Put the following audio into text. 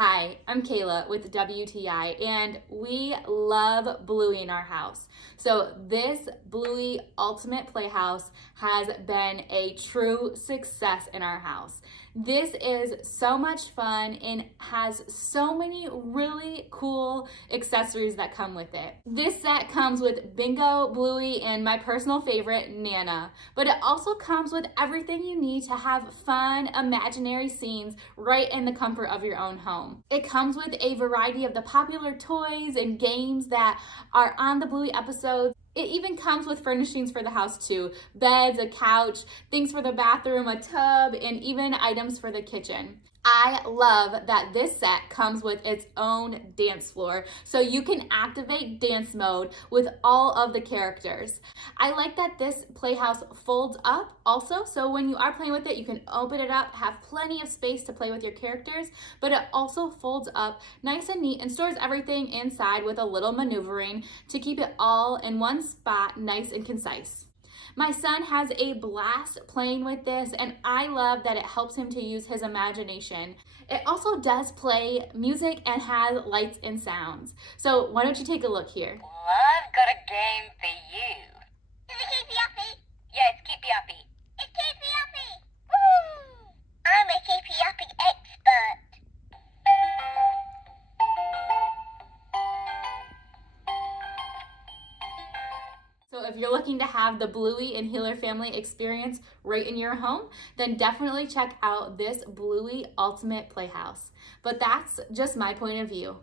Hi, I'm Kayla with WTI, and we love Bluey in our house. So this Bluey Ultimate Playhouse has been a true success in our house. This is so much fun and has so many really cool accessories that come with it. This set comes with Bingo, Bluey, and my personal favorite, Nana. But it also comes with everything you need to have fun, imaginary scenes right in the comfort of your own home. It comes with a variety of the popular toys and games that are on the Bluey episodes. It even comes with furnishings for the house too. Beds, a couch, things for the bathroom, a tub, and even items for the kitchen. I love that this set comes with its own dance floor, so you can activate dance mode with all of the characters. I like that this playhouse folds up also, so when you are playing with it, you can open it up, have plenty of space to play with your characters, but it also folds up nice and neat and stores everything inside with a little maneuvering to keep it all in one spot, nice and concise. My son has a blast playing with this, and I love that it helps him to use his imagination. It also does play music and has lights and sounds. So why don't you take a look here? Well, I've got a game for you. Does it keep you happy? Yeah, it's keep you happy. It keeps me happy. Woo! I'm a keep you happy expert. So if you're looking to have the Bluey and Healer family experience right in your home, then definitely check out this Bluey Ultimate Playhouse. But that's just my point of view.